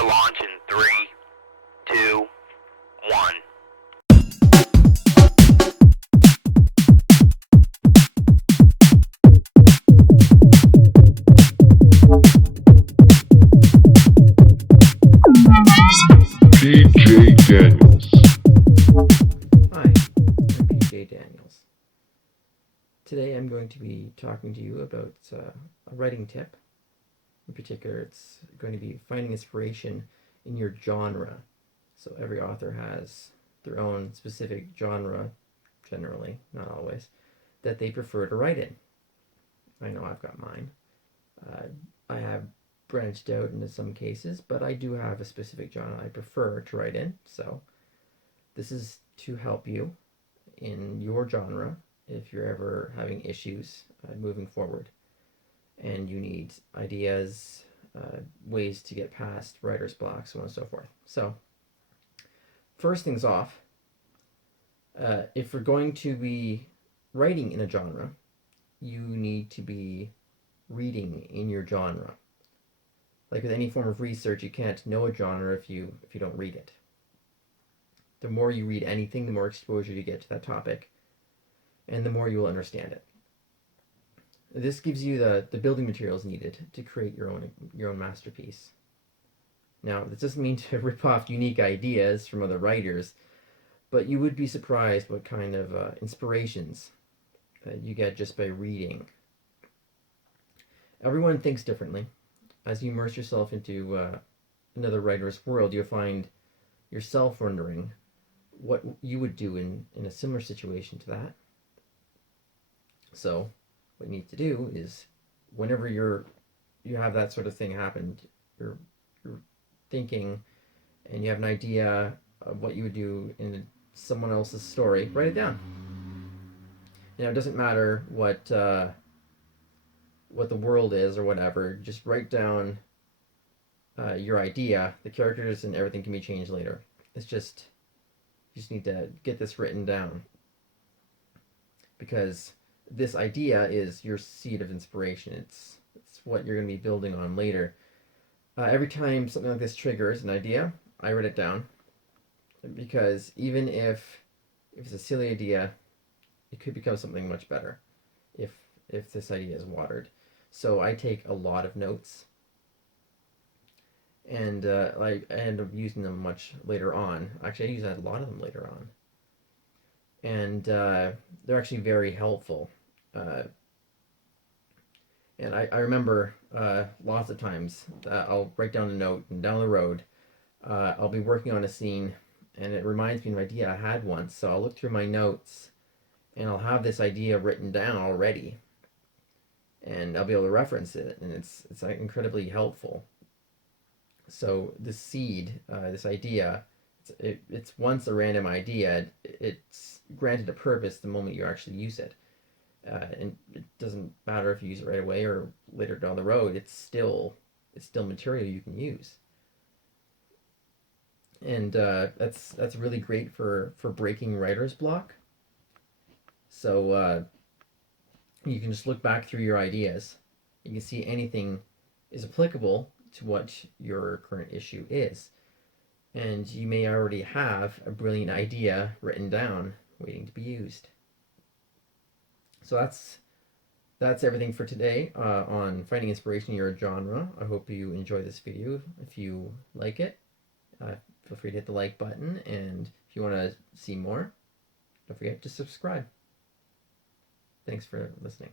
for launch in 3, 2, 1. PJ Daniels. Hi, I'm PJ Daniels. Today I'm going to be talking to you about a writing tip. In particular, it's going to be finding inspiration in your genre. So every author has their own specific genre, generally, not always, that they prefer to write in. I know I've got mine. I have branched out into some cases, but I do have a specific genre I prefer to write in. So this is to help you in your genre if you're ever having issues moving forward and you need ideas, ways to get past writer's block, so on and so forth. So first things off, if we're going to be writing in a genre, you need to be reading in your genre. Like with any form of research, you can't know a genre if you don't read it. The more you read anything, the more exposure you get to that topic, and the more you will understand it. This gives you the building materials needed to create your own masterpiece. Now, this doesn't mean to rip off unique ideas from other writers, but you would be surprised what kind of inspirations you get just by reading. Everyone thinks differently. As you immerse yourself into another writer's world, you'll find yourself wondering what you would do in a similar situation to that. So what you need to do is, whenever you have that sort of thing happen, you're thinking and you have an idea of what you would do in someone else's story, write it down. You know, it doesn't matter what the world is or whatever. Just write down your idea. The characters and everything can be changed later. It's just you just need to get this written down, because this idea is your seed of inspiration. It's what you're going to be building on later. Every time something like this triggers an idea, I write it down, because even if it's a silly idea, it could become something much better if this idea is watered. So I take a lot of notes, and I end up using them much later on. Actually, I use a lot of them later on, and they're actually very helpful. And I remember lots of times I'll write down a note, and down the road I'll be working on a scene, and it reminds me of an idea I had once. So I'll look through my notes, and I'll have this idea written down already, and I'll be able to reference it, and it's incredibly helpful. So the seed, this idea, it's once a random idea. It's granted a purpose the moment you actually use it. And it doesn't matter if you use it right away or later down the road. It's still material you can use, and that's really great for breaking writer's block. So you can just look back through your ideas. You can see anything is applicable to what your current issue is, and you may already have a brilliant idea written down waiting to be used. So that's everything for today on finding inspiration in your genre. I hope you enjoy this video. If you like it, feel free to hit the like button, and if you want to see more, don't forget to subscribe. Thanks for listening.